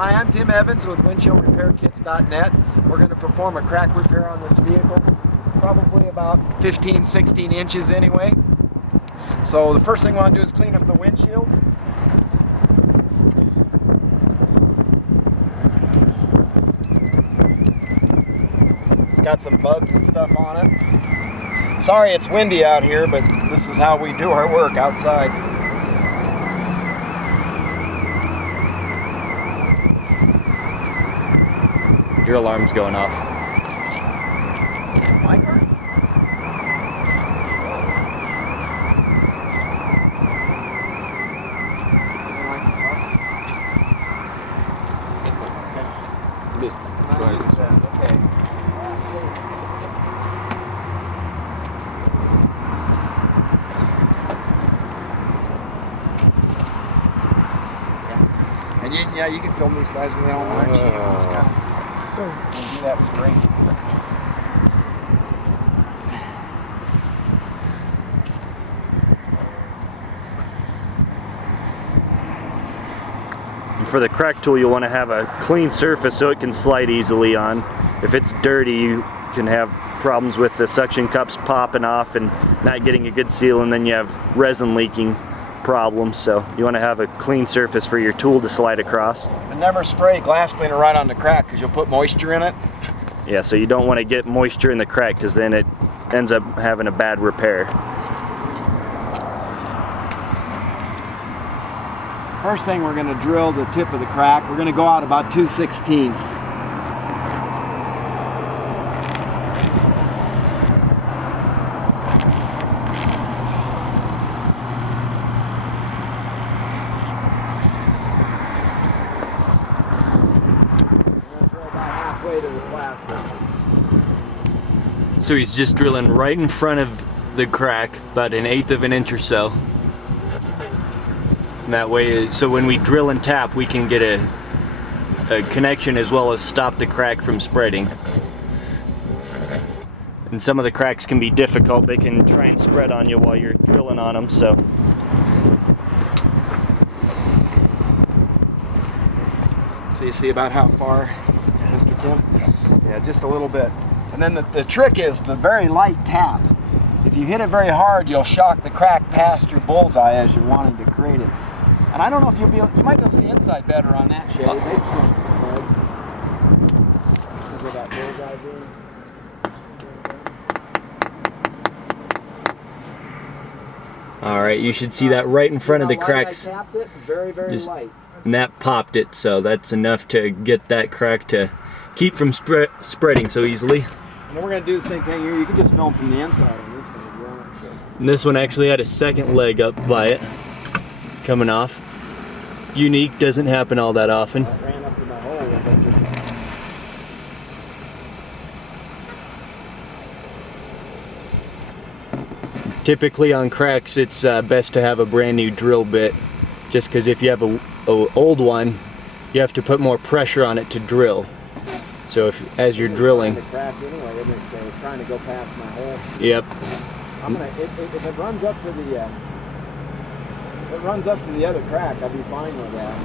Hi, I'm Tim Evans with WindshieldRepairKits.net. We're going to perform a crack repair on this vehicle, probably about 15-16 inches anyway. So the first thing we want to do is clean up the windshield. It's got some bugs and stuff on it. Sorry it's windy out here, but this is how we do our work outside. Your alarm's going off. My car? Okay. I'm not used to that. Okay. And you can film these guys when they don't mind. Just kind of that was great. For the crack tool, you'll want to have a clean surface so it can slide easily on. If it's dirty, you can have problems with the suction cups popping off and not getting a good seal, and then you have resin leaking problems. So you want to have a clean surface for your tool to slide across. And never spray glass cleaner right on the crack because you'll put moisture in it. Yeah, so you don't want to get moisture in the crack because then it ends up having a bad repair. First thing, we're going to drill the tip of the crack. We're going to go out about 2/16. So he's just drilling right in front of the crack, about 1/8 of an inch or so. And that way, so when we drill and tap, we can get a connection as well as stop the crack from spreading. And some of the cracks can be difficult. They can try and spread on you while you're drilling on them. So you see about how far, Mr. Tim? Yes. Yeah, just a little bit. And then the trick is the very light tap. If you hit it very hard, you'll shock the crack past your bullseye as you're wanting to create it. And I don't know if you might be able to see inside better on that shade. Maybe inside. Because of that bullseye there. All right, you should see that right in front of the cracks. I tapped it, very, very light. And that popped it, so that's enough to get that crack to keep from spreading so easily. And then we're going to do the same thing here. You can just film from the inside on this one if you want. And this one actually had a second leg up by it, coming off. Unique, doesn't happen all that often. I ran up to my hole with it. Typically on cracks, it's best to have a brand new drill bit, just because if you have a old one, you have to put more pressure on it to drill. So as you're drilling, the crack anyway, isn't it? So it's trying to go past my hole. Yep. If it runs up to the other crack, I'll be fine with that.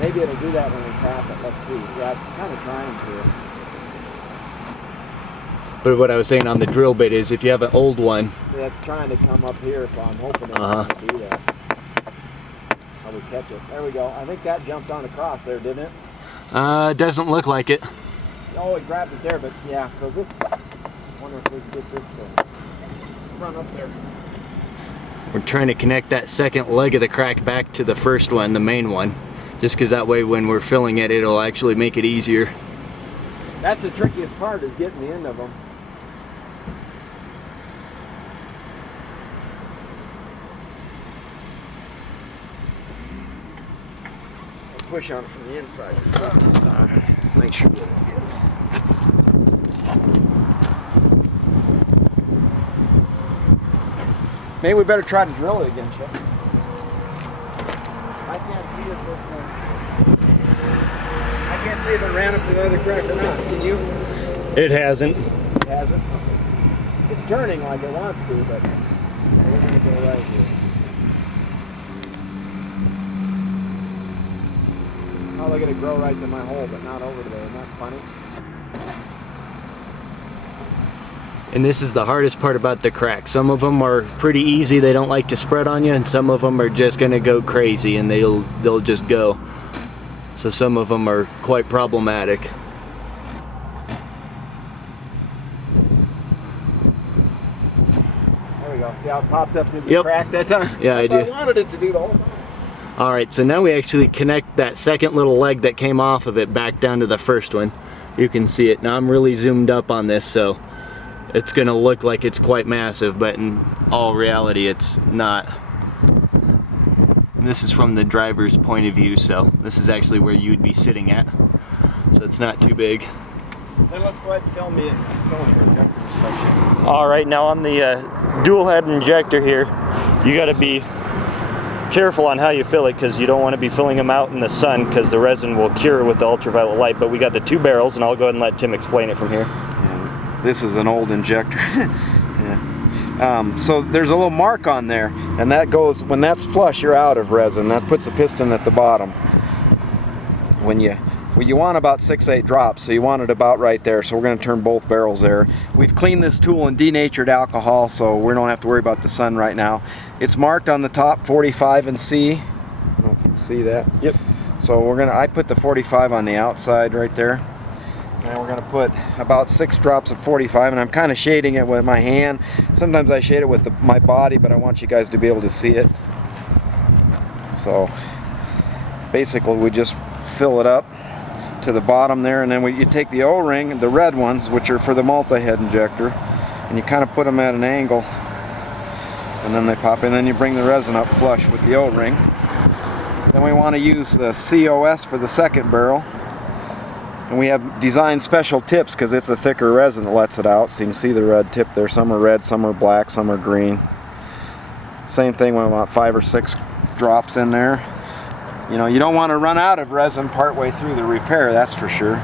Maybe it'll do that when we tap it. Let's see. Yeah, it's kind of trying to. But what I was saying on the drill bit is if you have an old one. See, that's trying to come up here, so I'm hoping it's going to do that. How we catch it. There we go. I think that jumped on across there, didn't it? Doesn't look like it. Oh, it grabbed it there, but yeah, so this, I wonder if we can get this to run up there. We're trying to connect that second leg of the crack back to the first one, the main one, just because that way when we're filling it, it'll actually make it easier. That's the trickiest part, is getting the end of them. Push on it from the inside. Make sure that it gets. Maybe we better try to drill it again, Chip. I can't see if it ran up to the other crack or not. Can you? It hasn't. It hasn't? It's turning like it wants to, but we're going to go right here. Oh, look at it grow right to my hole, but not over there. Isn't that funny? And this is the hardest part about the crack. Some of them are pretty easy, they don't like to spread on you, and some of them are just gonna go crazy and they'll just go. So some of them are quite problematic. There we go. See how it popped up to the crack that time? Yeah, That's I what do. I wanted it to do the whole time. Alright, so now we actually connect that second little leg that came off of it back down to the first one. You can see it. Now I'm really zoomed up on this, so it's gonna look like it's quite massive, but in all reality it's not. And this is from the driver's point of view, so this is actually where you'd be sitting at. So it's not too big. Then let's go ahead and film me and film your injector and stuff. Alright, now on the dual head injector here, you gotta be careful on how you fill it, because you don't want to be filling them out in the sun, because the resin will cure with the ultraviolet light. But we got the 2 barrels, and I'll go ahead and let Tim explain it from here. Yeah, this is an old injector. Yeah. So there's a little mark on there, and that goes, when that's flush, you're out of resin. That puts the piston at the bottom. When you want about 6-8 drops, so you want it about right there. So we're going to turn both barrels there. We've cleaned this tool in denatured alcohol, so we don't have to worry about the sun right now. It's marked on the top 45 and C. I don't know if you can see that. Yep. So I put the 45 on the outside right there. And we're going to put about 6 drops of 45, and I'm kind of shading it with my hand. Sometimes I shade it with my body, but I want you guys to be able to see it. So basically we just fill it up to the bottom there, and then you take the O-ring, the red ones, which are for the multi-head injector, and you kind of put them at an angle, and then they pop in. Then you bring the resin up flush with the O-ring. Then we want to use the COS for the second barrel, and we have designed special tips because it's a thicker resin that lets it out. So you can see the red tip there. Some are red, some are black, some are green. Same thing, we want 5 or 6 drops in there. You know, you don't want to run out of resin partway through the repair, that's for sure.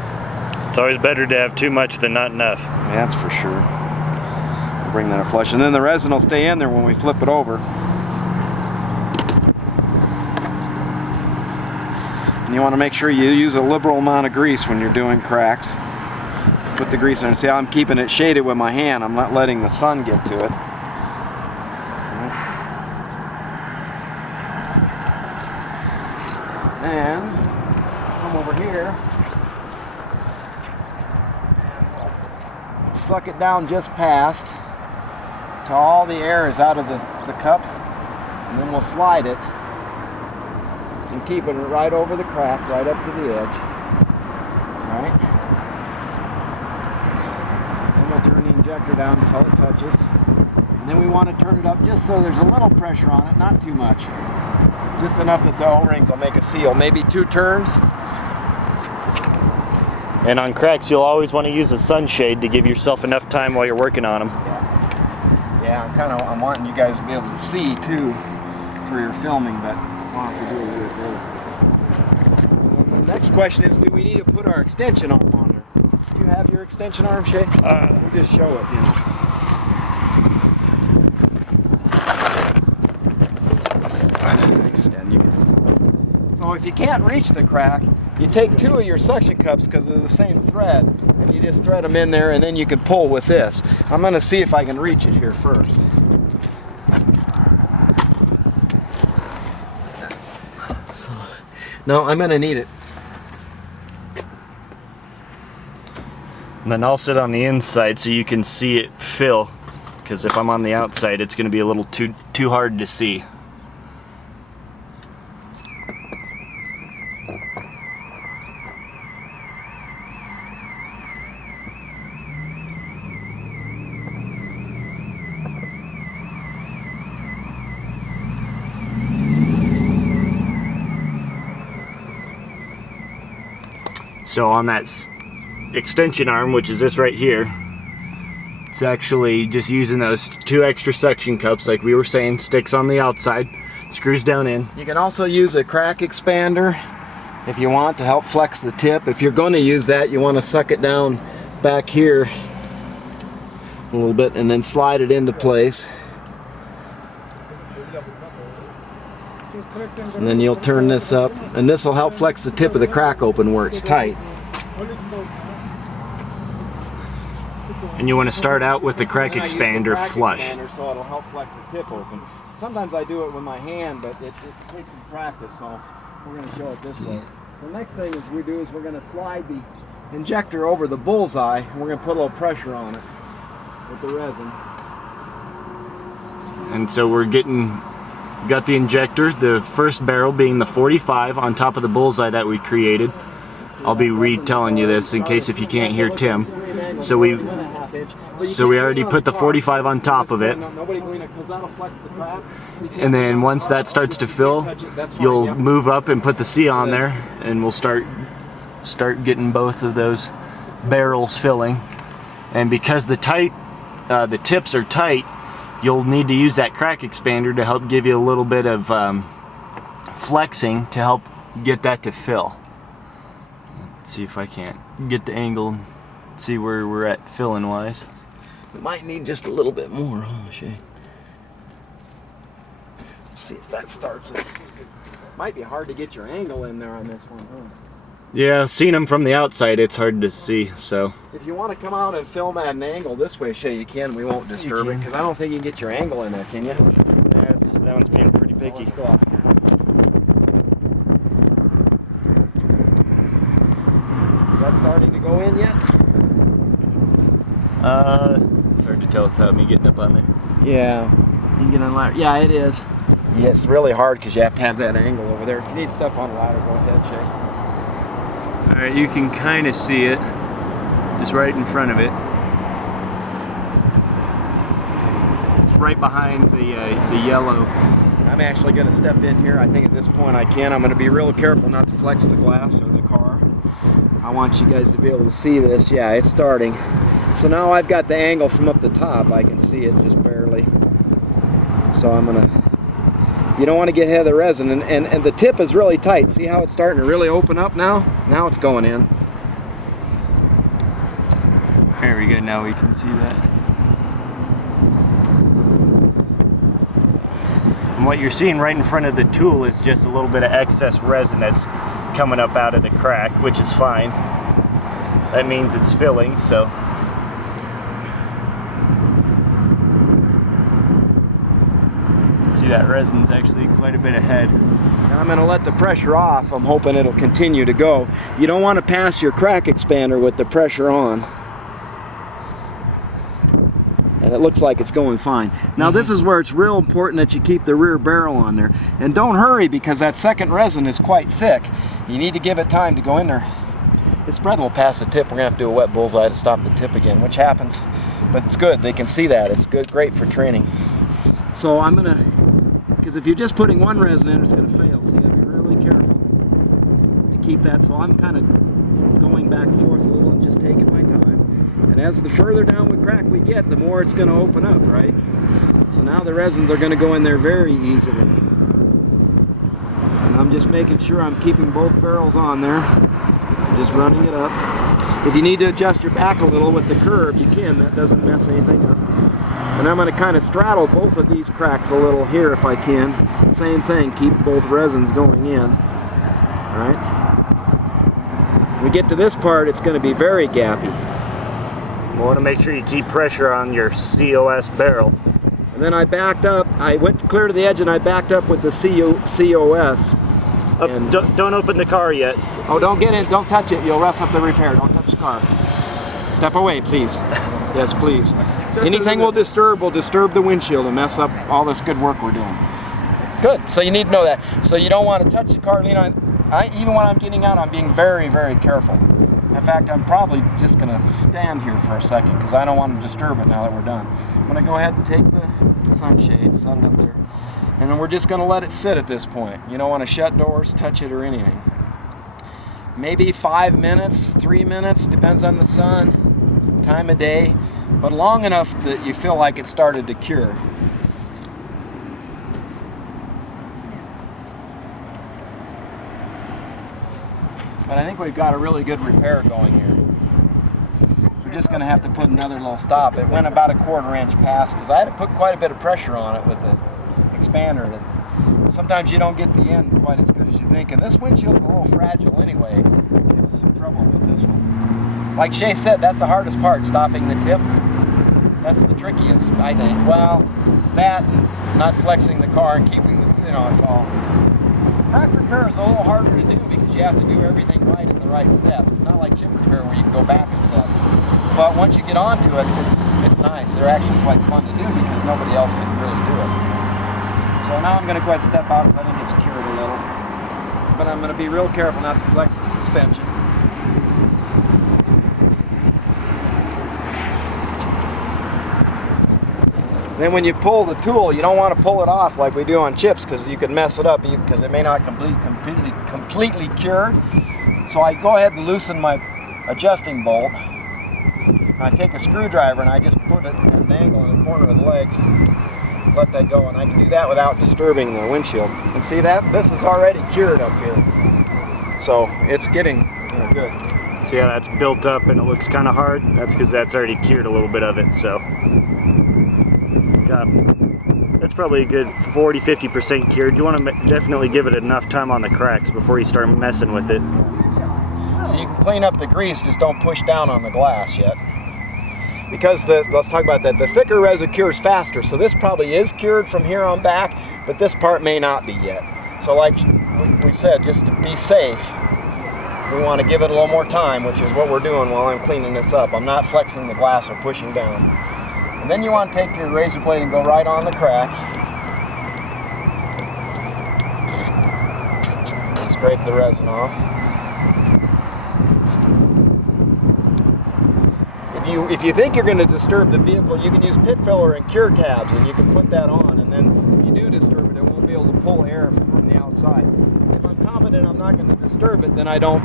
It's always better to have too much than not enough. Yeah, that's for sure. Bring that up flush, and then the resin will stay in there when we flip it over. And you want to make sure you use a liberal amount of grease when you're doing cracks. Put the grease in and see how I'm keeping it shaded with my hand. I'm not letting the sun get to it. And come over here, suck it down just past till all the air is out of the cups, and then we'll slide it and keep it right over the crack, right up to the edge. Alright. Then we'll turn the injector down until it touches. And then we want to turn it up just so there's a little pressure on it, not too much. Just enough that the O-rings will make a seal, maybe 2 turns. And on cracks, you'll always want to use a sunshade to give yourself enough time while you're working on them. Yeah, I'm wanting you guys to be able to see too for your filming, but we'll have to do it really. The next question is, do we need to put our extension arm on there? Do you have your extension arm, Shay? We'll just show it, you know. So if you can't reach the crack, you take 2 of your suction cups because they're the same thread, and you just thread them in there, and then you can pull with this. I'm going to see if I can reach it here first. So, no, I'm going to need it. And then I'll sit on the inside so you can see it fill, because if I'm on the outside, it's going to be a little too hard to see. So on that extension arm, which is this right here, it's actually just using those 2 extra suction cups, like we were saying, sticks on the outside, screws down in. You can also use a crack expander if you want to help flex the tip. If you're going to use that, you want to suck it down back here a little bit and then slide it into place. And then you'll turn this up, and this will help flex the tip of the crack open where it's tight. And you want to start out with the crack And then I use the expander crack flush. expander so it'll help flex the tip open. Sometimes I do it with my hand, but it takes some practice, so we're going to show it this way. So next thing we're going to slide the injector over the bullseye, and we're going to put a little pressure on it with the resin. And so we're got the injector, the first barrel being the 45 on top of the bullseye that we created. I'll be retelling you this in case if you can't hear Tim. So we already put the 45 on top of it. And then once that starts to fill, you'll move up and put the C on there, and we'll start getting both of those barrels filling. And because the tips are tight, you'll need to use that crack expander to help give you a little bit of flexing to help get that to fill. Let's see if I can't get the angle, see where we're at filling wise. We might need just a little bit more, huh, Shay? See if that starts it. Might be hard to get your angle in there on this one, huh? Yeah, seeing them from the outside, it's hard to see, so. If you want to come out and film at an angle this way, Shay, you can. We won't disturb it, because I don't think you can get your angle in there, can you? That one's being pretty picky. Let's go up here. Is that starting to go in yet? It's hard to tell without me getting up on there. Yeah. You can get on ladder. Yeah, it is. Yeah, it's really hard because you have to have that angle over there. If you need to step on a ladder, go ahead, Shay. Alright, you can kind of see it, just right in front of it. It's right behind the yellow. I'm actually going to step in here. I think at this point I can. I'm going to be real careful not to flex the glass or the car. I want you guys to be able to see this. Yeah, it's starting. So now I've got the angle from up the top. I can see it just barely. So I'm going to... You don't want to get ahead of the resin, and the tip is really tight. See how it's starting to really open up now? Now it's going in. There we go, now we can see that. And what you're seeing right in front of the tool is just a little bit of excess resin that's coming up out of the crack, which is fine. That means it's filling, so. See, that resin's actually quite a bit ahead. Now I'm going to let the pressure off. I'm hoping it'll continue to go. You don't want to pass your crack expander with the pressure on. And it looks like it's going fine. Now this is where it's real important that you keep the rear barrel on there. And don't hurry, because that second resin is quite thick. You need to give it time to go in there. This spread will pass the tip. We're going to have to do a wet bullseye to stop the tip again, which happens. But it's good. They can see that. It's good, great for training. So I'm going to, because if you're just putting one resin in, it's going to fail. So you got to be really careful to keep that. So I'm kind of going back and forth a little and just taking my time. And as the further down the crack we get, the more it's going to open up, right? So now the resins are going to go in there very easily. And I'm just making sure I'm keeping both barrels on there. I'm just running it up. If you need to adjust your back a little with the curve, you can. That doesn't mess anything up. And I'm going to kind of straddle both of these cracks a little here if I can. Same thing, keep both resins going in. Alright? When we get to this part, it's going to be very gappy. You want to make sure you keep pressure on your COS barrel. And then I backed up, I went clear to the edge and I backed up with the COS. And Don't open the car yet. oh, don't get in, don't touch it, you'll mess up the repair. Don't touch the car. Step away, please. Yes, please. Anything will disturb the windshield and mess up all this good work we're doing. Good, so you need to know that. So you don't want to touch the car, lean on. Even when I'm getting out, I'm being very, very careful. In fact, I'm probably just going to stand here for a second because I don't want to disturb it now that we're done. I'm going to go ahead and take the sunshade, set it up there. And then we're just going to let it sit at this point. You don't want to shut doors, touch it, or anything. Maybe 5 minutes, 3 minutes, depends on the sun, time of day, but long enough that you feel like it started to cure. But I think we've got a really good repair going here. So we're just going to have to put another little stop. It went about a 1/4 inch past because I had to put quite a bit of pressure on it with the expander to sometimes you don't get the end quite as good as you think. And this windshield's a little fragile anyway. It's gave us some trouble with this one. Like Shay said, that's the hardest part, stopping the tip. That's the trickiest, I think. Well, that and not flexing the car and keeping the, it's all. Crack repair is a little harder to do because you have to do everything right in the right steps. It's not like chip repair where you can go back a step. But once you get onto it, it's nice. They're actually quite fun to do because nobody else can really do it. So now I'm going to go ahead and step out because I think it's cured a little. But I'm going to be real careful not to flex the suspension. Then when you pull the tool, you don't want to pull it off like we do on chips because you could mess it up because it may not completely cured. So I go ahead and loosen my adjusting bolt. And I take a screwdriver and I just put it at an angle in the corner of the legs. Let that go, and I can do that without disturbing the windshield. And see that? This is already cured up here. So it's getting good. So yeah, that's built up and it looks kind of hard. That's because that's already cured a little bit of it. So that's probably a good 40-50% cured. You want to definitely give it enough time on the cracks before you start messing with it. So you can clean up the grease, just don't push down on the glass yet. Because let's talk about that, the thicker resin cures faster, so this probably is cured from here on back, but this part may not be yet. So like we said, just to be safe, we want to give it a little more time, which is what we're doing while I'm cleaning this up. I'm not flexing the glass or pushing down. And then you want to take your razor blade and go right on the crack. Scrape the resin off. If you think you're going to disturb the vehicle, you can use pit filler and cure tabs, and you can put that on, and then if you do disturb it, it won't be able to pull air from the outside. If I'm confident I'm not going to disturb it, then I don't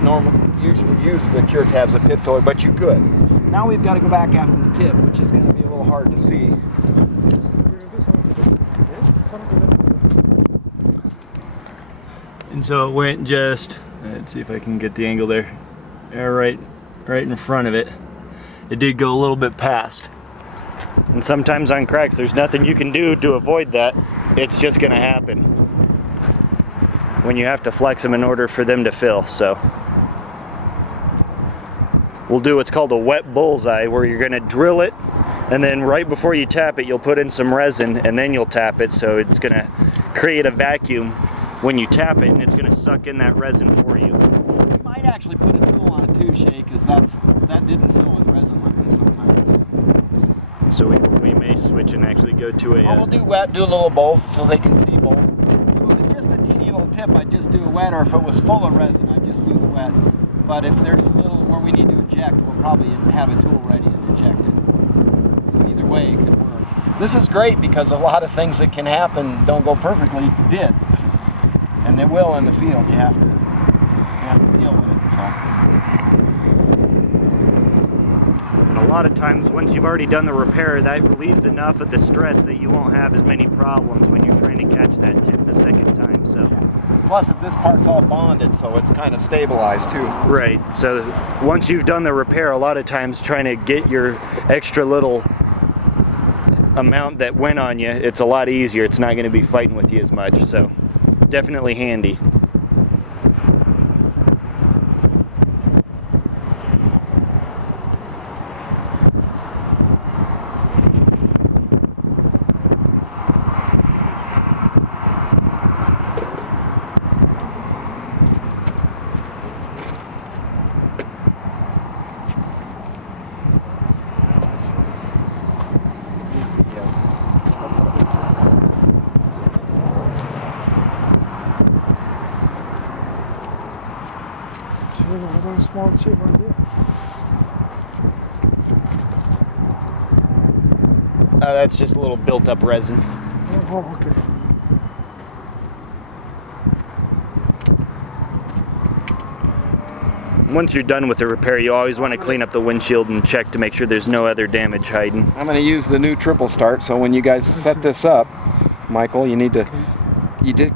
usually use the cure tabs and pit filler, but you could. Now we've got to go back after the tip, which is going to be a little hard to see. And so it went just, let's see if I can get the angle there, right in front of it. It did go a little bit past. And sometimes on cracks, there's nothing you can do to avoid that. It's just gonna happen when you have to flex them in order for them to fill. So we'll do what's called a wet bullseye, where you're gonna drill it, and then right before you tap it, you'll put in some resin, and then you'll tap it, so it's gonna create a vacuum when you tap it, and it's gonna suck in that resin for you. You might actually put a tool on it too, Shay, because that didn't fill with resin like this sometimes. So we may switch and actually go to a... we'll do wet, do a little both, so they can see both. If it was just a teeny little tip, I'd just do a wet, or if it was full of resin, I'd just do the wet. But if there's a little where we need to inject, we'll probably have a tool ready and inject it. So either way, it could work. This is great because a lot of things that can happen don't go perfectly did. And it will in the field. You have to deal with it. So. And a lot of times, once you've already done the repair, that relieves enough of the stress that you won't have as many problems when you're trying to catch that tip the second time. So. Plus, this part's all bonded, so it's kind of stabilized too. Right. So once you've done the repair, a lot of times trying to get your extra little amount that went on you, it's a lot easier. It's not going to be fighting with you as much. So definitely handy. A small chip right here. That's just a little built-up resin. Oh, okay. Once you're done with the repair, you always want to clean up the windshield and check to make sure there's no other damage hiding. I'm going to use the new triple start, so when you guys set this up, Michael, you need to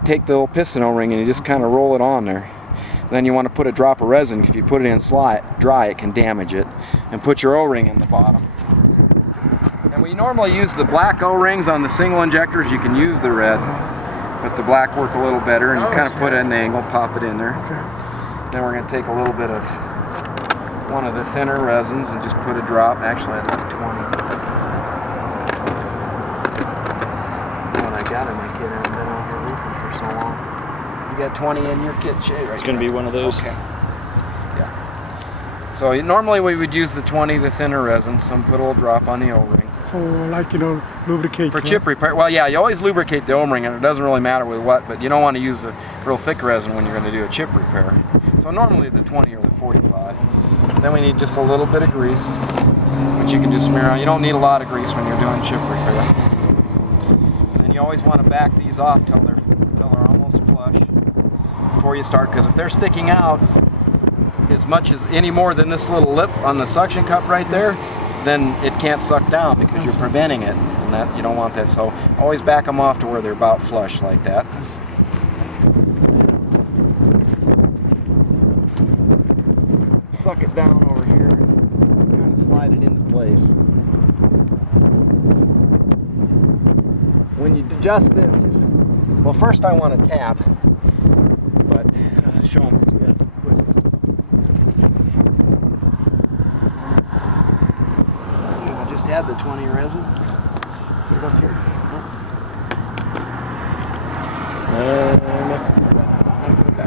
take the little piston O-ring and you just kind of roll it on there. Then you want to put a drop of resin. If you put it in dry, it can damage it. And put your O-ring in the bottom. And we normally use the black O-rings on the single injectors. You can use the red. but the black work a little better, and you Oh, kind of I put see. it at an angle, pop it in there. Okay. Then we're going to take a little bit of one of the thinner resins and just put a drop. Actually, I'd like 20. What I got in my kit, I haven't been on here roofing for so long. You got 20 in your kit, Shay, right? It's going to be one of those. Okay. Yeah. So normally we would use the 20, the thinner resin. Some put a little drop on the O-ring. For like, lubricate. For chip repair, well, yeah, you always lubricate the O-ring, and it doesn't really matter with what, but you don't want to use a real thick resin when you're going to do a chip repair. So normally the 20 or the 45. Then we need just a little bit of grease, which you can just smear on. You don't need a lot of grease when you're doing chip repair. And then you always want to back these off till they're almost flush before you start, because if they're sticking out as much as any more than this little lip on the suction cup right there, then it can't suck down because you're preventing it, and that you don't want that. So always back them off to where they're about flush like that. Suck it down over here, kind of slide it into place. When you adjust this, just, well, first I want to tap, but show them because we have to quit. I just had the 20 resin. Put it up here.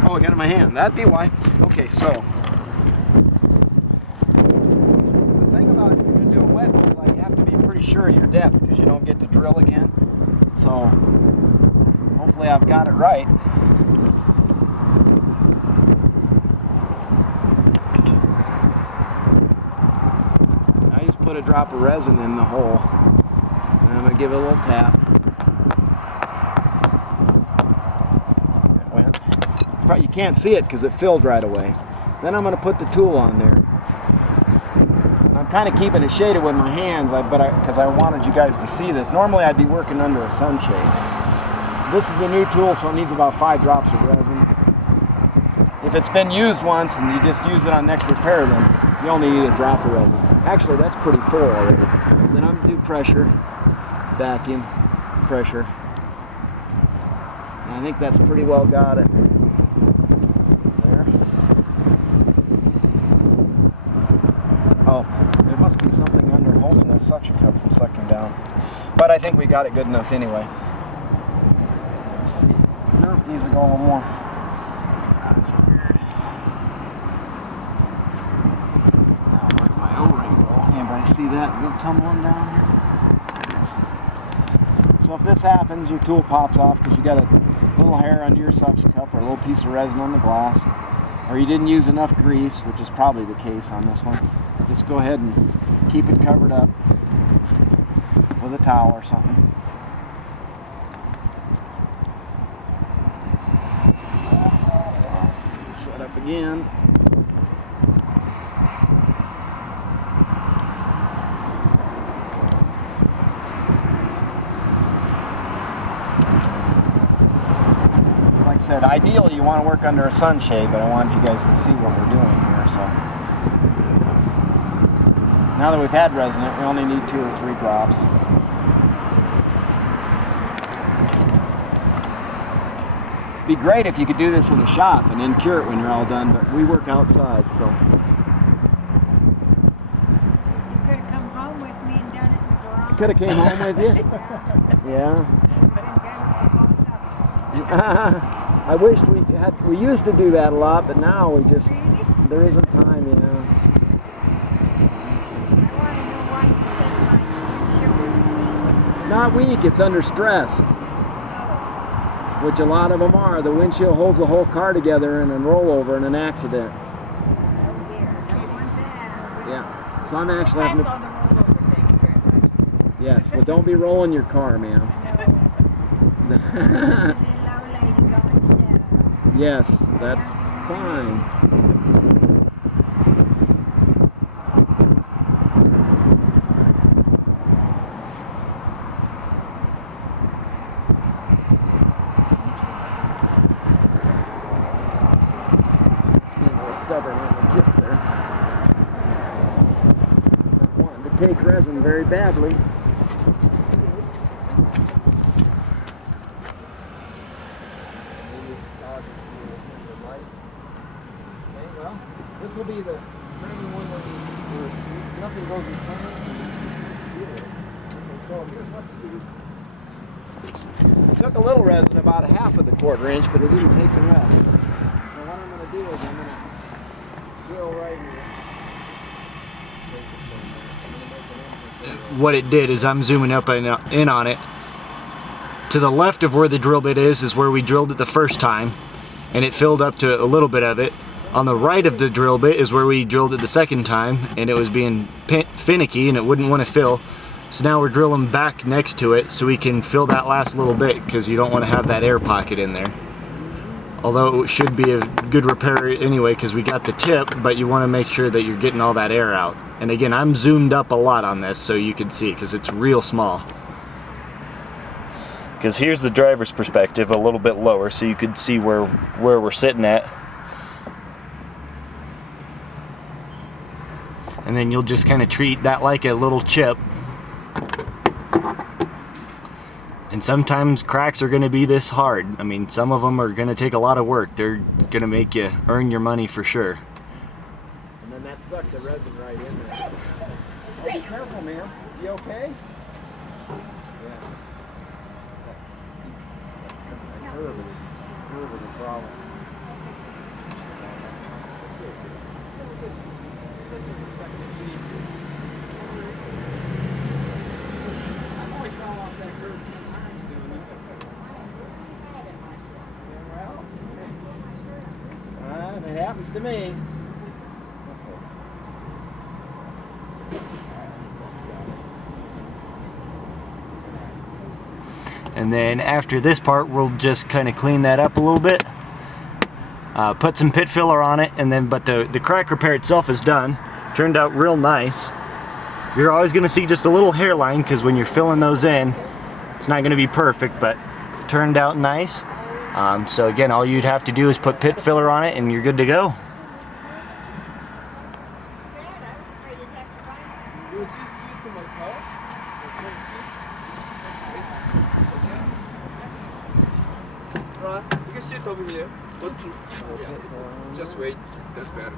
Oh, I got it in my hand. That'd be why. Okay, so the thing about if you're going to do a wet bullseye, you have to be pretty sure of your depth because you don't get to drill again. So hopefully I've got it right. I just put a drop of resin in the hole, and I'm going to give it a little tap. It went. You can't see it because it filled right away. Then I'm going to put the tool on there. And I'm kind of keeping it shaded with my hands, because I wanted you guys to see this. Normally I'd be working under a sunshade. This is a new tool, so it needs about 5 drops of resin. If it's been used once and you just use it on next repair, then you only need a drop of resin. Actually, that's pretty full already. Then I'm going to do pressure, vacuum, pressure. And I think that's pretty well got it. There. Oh, there must be something under holding this suction cup from sucking down. But I think we got it good enough anyway. Let's see. No, it needs to go a little more. That's weird. Now where'd my O-ring go? Anybody see that go tumbling down here? There it is. So if this happens, your tool pops off because you got a little hair under your suction cup or a little piece of resin on the glass, or you didn't use enough grease, which is probably the case on this one. Just go ahead and keep it covered up with a towel or something. Set up again. Like I said, ideally you want to work under a sunshade, but I wanted you guys to see what we're doing here. So now that we've had resin, we only need 2 or 3 drops. It'd be great if you could do this in the shop and then cure it when you're all done, but we work outside, so. You could have come home with me and done it in the garage. Could have came home with you? Yeah. But it's better for both of us. I wished we used to do that a lot, but now we just, Really? there isn't time, yeah. I want to know why you said my windshield was weak. Not weak, it's under stress, which a lot of them are. The windshield holds the whole car together in a rollover in an accident. Oh dear, don't want that. Yeah. So I'm actually having Pass to, on the rollover, thank you very much. yes, well don't be rolling your car, ma'am. No, little old lady going slow. Yes, that's fine. It's being a little stubborn on the tip there. Not wanting to take resin very badly. to turn the one where nothing goes in front of us and feel it. Okay, so here's what to do. Took a little resin, about a half of the 1/4 inch, but it didn't take the rest. So what I'm going to do is I'm going to drill right here. What it did is I'm zooming up and in on it. To the left of where the drill bit is where we drilled it the first time, and it filled up to a little bit of it. On the right of the drill bit is where we drilled it the second time, and it was being finicky and it wouldn't want to fill. So now we're drilling back next to it so we can fill that last little bit, because you don't want to have that air pocket in there. Although it should be a good repair anyway because we got the tip, but you want to make sure that you're getting all that air out. And again, I'm zoomed up a lot on this so you can see it because it's real small. Because here's the driver's perspective, a little bit lower, so you could see where we're sitting at. And then you'll just kind of treat that like a little chip. And sometimes cracks are going to be this hard. I mean, some of them are going to take a lot of work. They're going to make you earn your money for sure. And then that sucked the resin right in there. Oh, be careful, ma'am. You okay? Yeah. That curve is a problem. I've only fell off that curve 10 times doing this. Well, it happens to me. And then after this part, we'll just kind of clean that up a little bit. Put some pit filler on it, and then but the crack repair itself is done. Turned out real nice. You're always going to see just a little hairline because when you're filling those in, it's not going to be perfect, but it turned out nice. So again, all you'd have to do is put pit filler on it and you're good to go. You can sit over here. Just wait. That's better.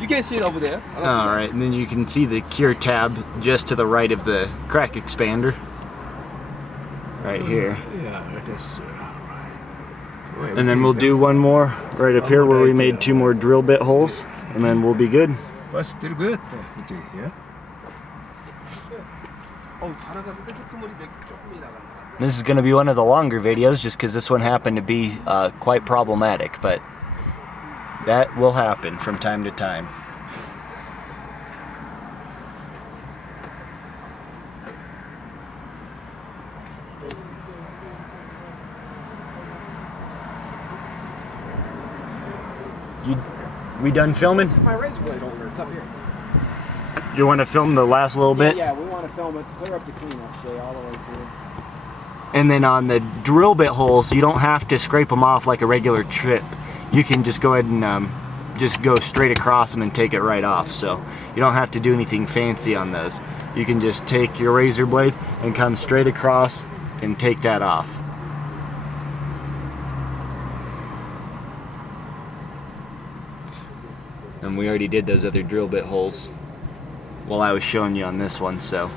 You can sit over there. Alright, and then you can see the cure tab just to the right of the crack expander. Right here. Yeah, that's right. And then we'll do one more right up here where we made 2 more drill bit holes, and then we'll be good. But still good. Yeah. This is going to be one of the longer videos just because this one happened to be quite problematic, but that will happen from time to time. We done filming? My razor blade holder, it's up here. You want to film the last little bit? Yeah, we want to film it, clear up the cleanup, Jay, all the way through. And then on the drill bit holes, you don't have to scrape them off like a regular chip. You can just go ahead and just go straight across them and take it right off. So you don't have to do anything fancy on those. You can just take your razor blade and come straight across and take that off. And we already did those other drill bit holes while I was showing you on this one, so.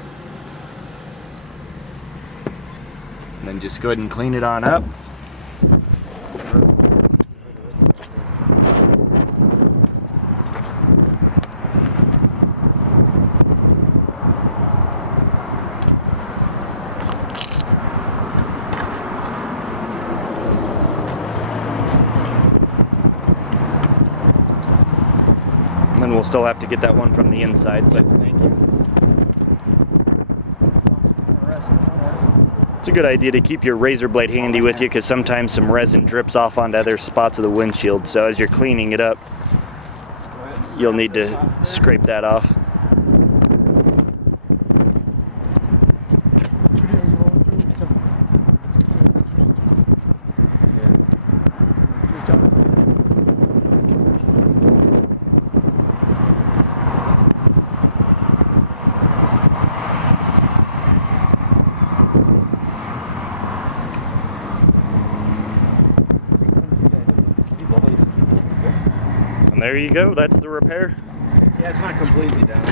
And then just go ahead and clean it on up. And then we'll still have to get that one from the inside, but Yes, thank you. it's a good idea to keep your razor blade handy with you because sometimes some resin drips off onto other spots of the windshield. So as you're cleaning it up, Let's go ahead and you'll knock need this to off there. scrape that off. And there you go. That's the repair. Yeah, it's not completely done.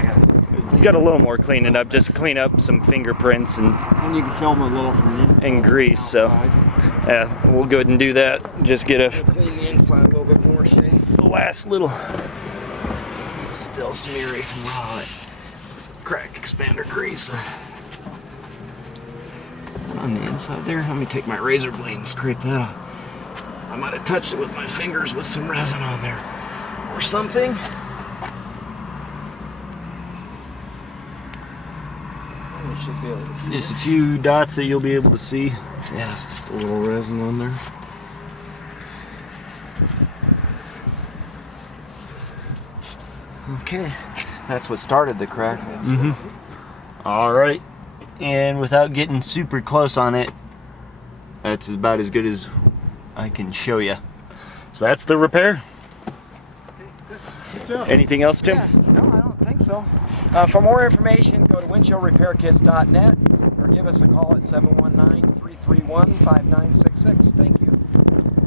You got a little more cleaning up. Just clean up some fingerprints and you can film a little from the inside. and grease. So yeah, we'll go ahead and do that. Just get Clean the inside a little bit more, Shay. the last little. Still smeary from all that crack expander grease. On the inside there, let me take my razor blade and scrape that off. I might have touched it with my fingers with some resin on there or something. Oh, we should be able to see. Just a few dots that you'll be able to see. Yeah, it's just a little resin on there. Okay, that's what started the crack. All right, and without getting super close on it, that's about as good as I can show you. So that's the repair. Good job. Anything else, Tim? Yeah, no, I don't think so. For more information, go to windshieldrepairkits.net or give us a call at 719-331-5966. Thank you.